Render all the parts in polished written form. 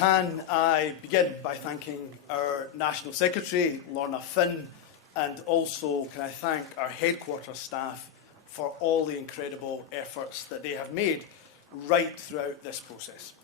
Can I begin by thanking our National Secretary, Lorna Finn, and also can I thank our headquarters staff for all the incredible efforts that they have made right throughout this process.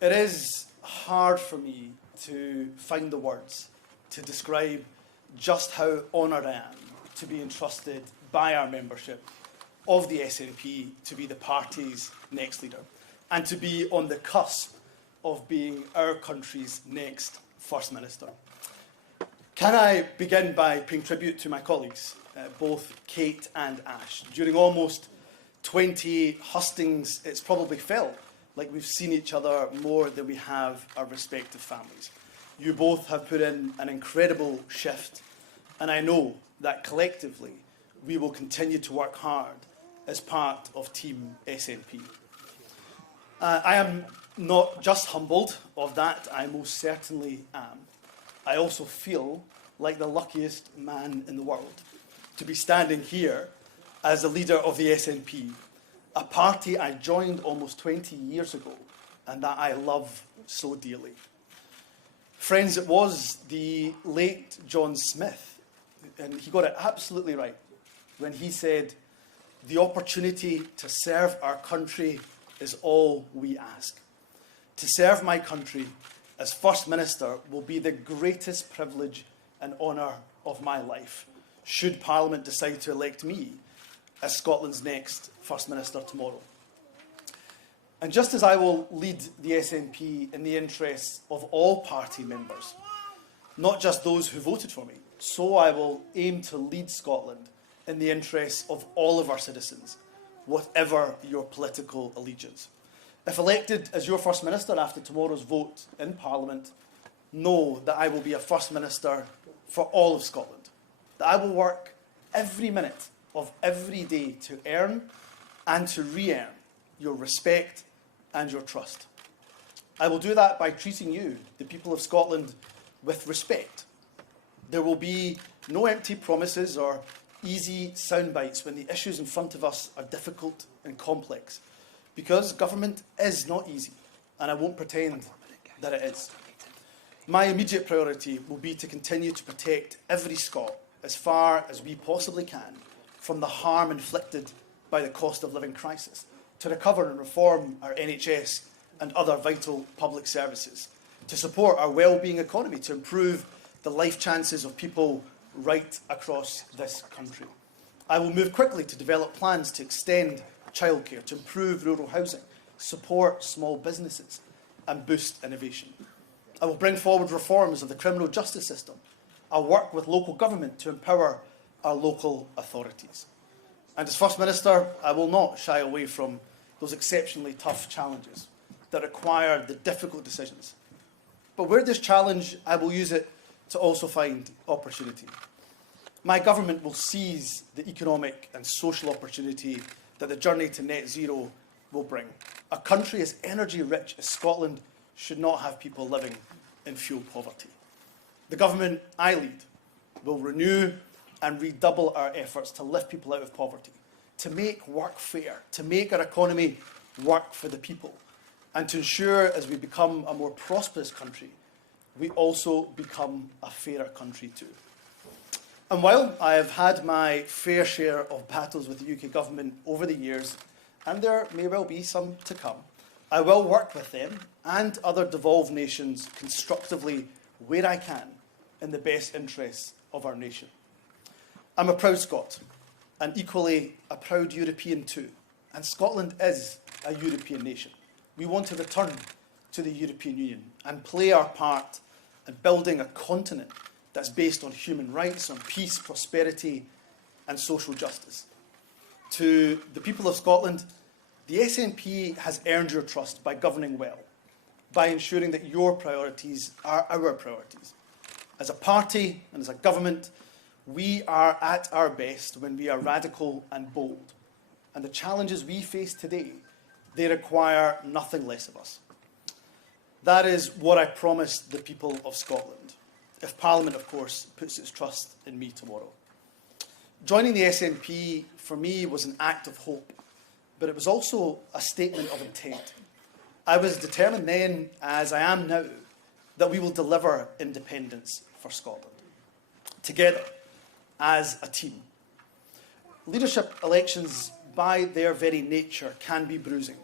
It is hard for me to find the words to describe just how honoured I am to be entrusted by our membership of the SNP to be the party's next leader and to be on the cusp of being our country's next First Minister. Can I begin by paying tribute to my colleagues, both Kate and Ash. During almost 20 hustings, it's probably felt like we've seen each other more than we have our respective families. You both have put in an incredible shift, and I know that collectively we will continue to work hard as part of Team SNP. I am not just humbled of that, I most certainly am. I also feel like the luckiest man in the world to be standing here as the leader of the SNP, a party I joined almost 20 years ago and that I love so dearly. Friends, it was the late John Smith, and he got it absolutely right when he said, "The opportunity to serve our country is all we ask. To serve my country as First Minister will be the greatest privilege and honour of my life, should Parliament decide to elect me as Scotland's next First Minister tomorrow." And just as I will lead the SNP in the interests of all party members, not just those who voted for me, so I will aim to lead Scotland in the interests of all of our citizens, whatever your political allegiance. If elected as your First Minister after tomorrow's vote in Parliament, know that I will be a First Minister for all of Scotland, that I will work every minute of every day to earn and to re-earn your respect and your trust. I will do that by treating you, the people of Scotland, with respect. There will be no empty promises or easy soundbites when the issues in front of us are difficult and complex, because government is not easy, and I won't pretend that it is. My immediate priority will be to continue to protect every Scot as far as we possibly can from the harm inflicted by the cost of living crisis, to recover and reform our NHS and other vital public services, to support our well-being economy, to improve the life chances of people right across this country. I will move quickly to develop plans to extend childcare, to improve rural housing, support small businesses and boost innovation. I will bring forward reforms of the criminal justice system. I'll work with local government to empower our local authorities. And as First Minister, I will not shy away from those exceptionally tough challenges that require the difficult decisions. But where there's challenge, I will use it to also find opportunity. My government will seize the economic and social opportunity that the journey to net zero will bring. A country as energy rich as Scotland should not have people living in fuel poverty. The government I lead will renew and redouble our efforts to lift people out of poverty, to make work fair, to make our economy work for the people, and to ensure as we become a more prosperous country, we also become a fairer country too. And while I have had my fair share of battles with the UK government over the years, and there may well be some to come, I will work with them and other devolved nations constructively where I can in the best interests of our nation. I'm a proud Scot, and equally a proud European too, and Scotland is a European nation. We want to return to the European Union and play our part in building a continent that's based on human rights, on peace, prosperity and social justice. To the people of Scotland, the SNP has earned your trust by governing well, by ensuring that your priorities are our priorities. As a party and as a government, we are at our best when we are radical and bold. And the challenges we face today, they require nothing less of us. That is what I promised the people of Scotland, if Parliament, of course, puts its trust in me tomorrow. Joining the SNP, for me, was an act of hope, but it was also a statement of intent. I was determined then, as I am now, that we will deliver independence for Scotland, together, as a team. Leadership elections, by their very nature, can be bruising.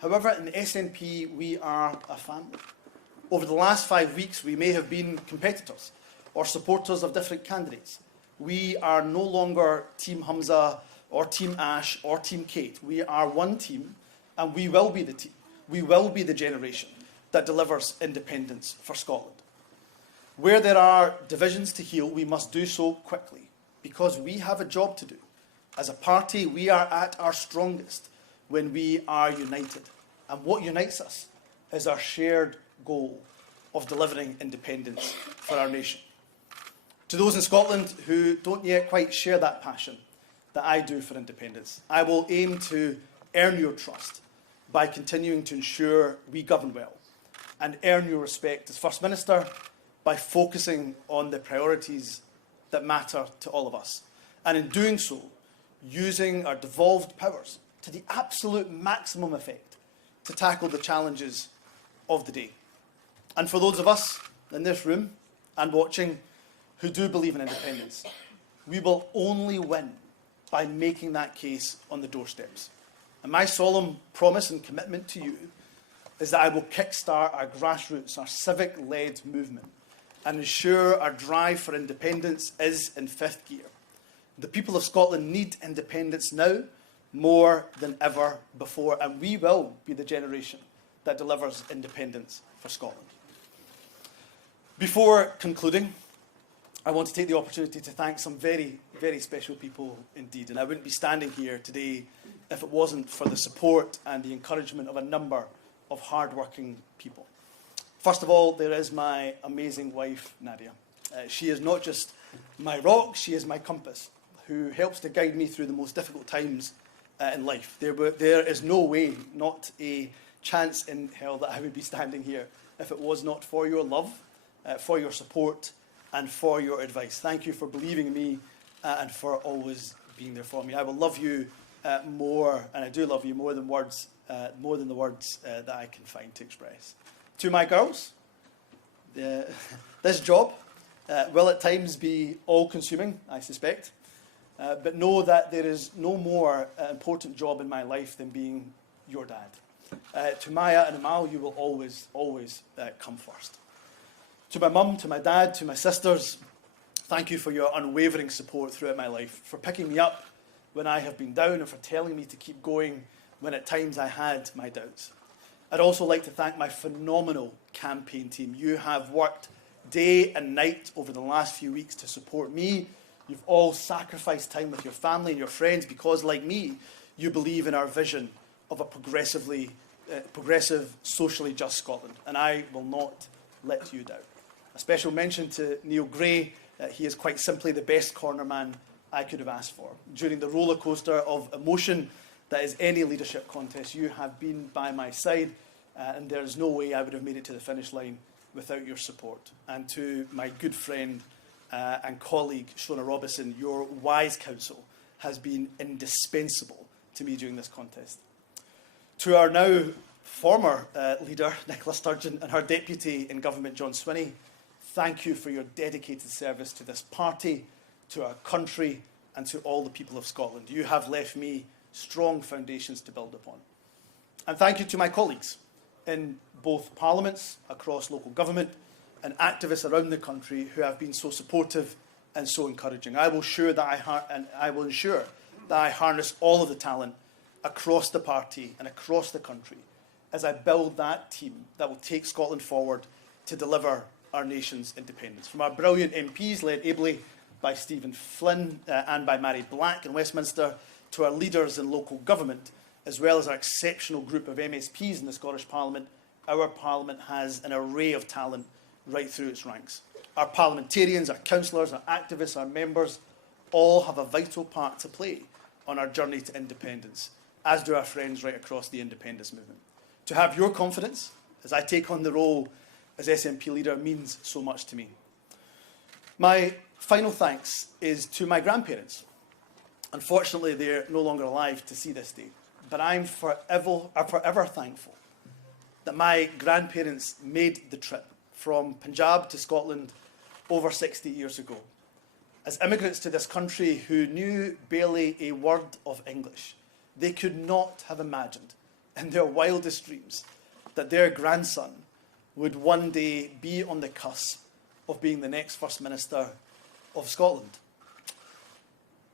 However, in the SNP, we are a family. Over the last 5 weeks, we may have been competitors or supporters of different candidates. We are no longer Team Humza or Team Ash or Team Kate. We are one team, and we will be the team. We will be the generation that delivers independence for Scotland. Where there are divisions to heal, we must do so quickly, because we have a job to do. As a party, we are at our strongest when we are united. And what unites us is our shared goal of delivering independence for our nation. To those in Scotland who don't yet quite share that passion that I do for independence, I will aim to earn your trust by continuing to ensure we govern well, and earn your respect as First Minister by focusing on the priorities that matter to all of us. And in doing so, using our devolved powers to the absolute maximum effect to tackle the challenges of the day. And for those of us in this room and watching who do believe in independence, we will only win by making that case on the doorsteps. And my solemn promise and commitment to you is that I will kickstart our grassroots, our civic-led movement, and ensure our drive for independence is in fifth gear. The people of Scotland need independence now more than ever before, and we will be the generation that delivers independence for Scotland. Before concluding, I want to take the opportunity to thank some very, very special people indeed, and I wouldn't be standing here today if it wasn't for the support and the encouragement of a number of hard-working people. First of all, there is my amazing wife, Nadia. She is not just my rock, she is my compass, who helps to guide me through the most difficult times in life. There is no way, not a chance in hell, that I would be standing here if it was not for your love, for your support, and for your advice. Thank you for believing in me and for always being there for me. I will love you more, and I do love you more than words, more than the words that I can find to express. To my girls, this job will at times be all-consuming, I suspect, but know that there is no more important job in my life than being your dad. To Maya and Amal, you will always, always come first. To my mum, to my dad, to my sisters, thank you for your unwavering support throughout my life, for picking me up when I have been down and for telling me to keep going when at times I had my doubts. I'd also like to thank my phenomenal campaign team. You have worked day and night over the last few weeks to support me. You've all sacrificed time with your family and your friends because, like me, you believe in our vision of a progressive, socially just Scotland, and I will not let you down. A special mention to Neil Gray. He is quite simply the best cornerman I could have asked for. During the roller coaster of emotion that is any leadership contest, you have been by my side, and there is no way I would have made it to the finish line without your support. And to my good friend and colleague, Shona Robison, your wise counsel has been indispensable to me during this contest. To our now former leader, Nicola Sturgeon, and her deputy in government, John Swinney, thank you for your dedicated service to this party, to our country, and to all the people of Scotland. You have left me strong foundations to build upon. And thank you to my colleagues in both parliaments, across local government, and activists around the country who have been so supportive and so encouraging. I will ensure that I harness all of the talent across the party and across the country as I build that team that will take Scotland forward to deliver our nation's independence. From our brilliant MPs, led ably by Stephen Flynn and by Mary Black in Westminster, to our leaders in local government, as well as our exceptional group of MSPs in the Scottish Parliament, our Parliament has an array of talent right through its ranks. Our parliamentarians, our councillors, our activists, our members, all have a vital part to play on our journey to independence, as do our friends right across the independence movement. To have your confidence as I take on the role as SNP leader means so much to me. My final thanks is to my grandparents. Unfortunately, they're no longer alive to see this day, but I'm forever thankful that my grandparents made the trip from Punjab to Scotland over 60 years ago. As immigrants to this country who knew barely a word of English, they could not have imagined in their wildest dreams that their grandson would one day be on the cusp of being the next First Minister of Scotland.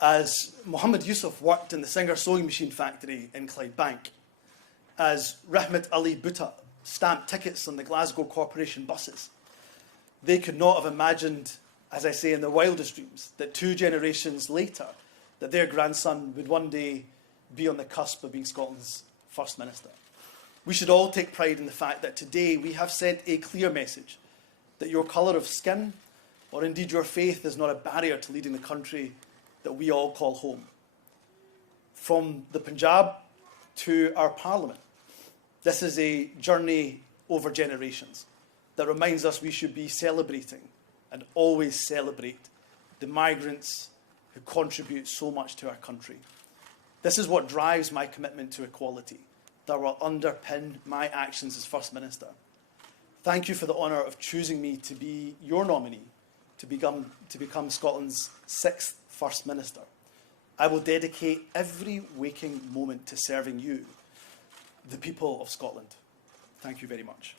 As Humza Yousaf worked in the Singer sewing machine factory in Clydebank, as Rahmat Ali Bhutta stamped tickets on the Glasgow Corporation buses, they could not have imagined, as I say, in their wildest dreams, that 2 generations later, that their grandson would one day be on the cusp of being Scotland's First Minister. We should all take pride in the fact that today we have sent a clear message that your colour of skin, or indeed your faith, is not a barrier to leading the country that we all call home. From the Punjab to our Parliament, this is a journey over generations that reminds us we should be celebrating and always celebrate the migrants who contribute so much to our country. This is what drives my commitment to equality, that will underpin my actions as First Minister. Thank you for the honour of choosing me to be your nominee to become Scotland's 6th First Minister. I will dedicate every waking moment to serving you, the people of Scotland. Thank you very much.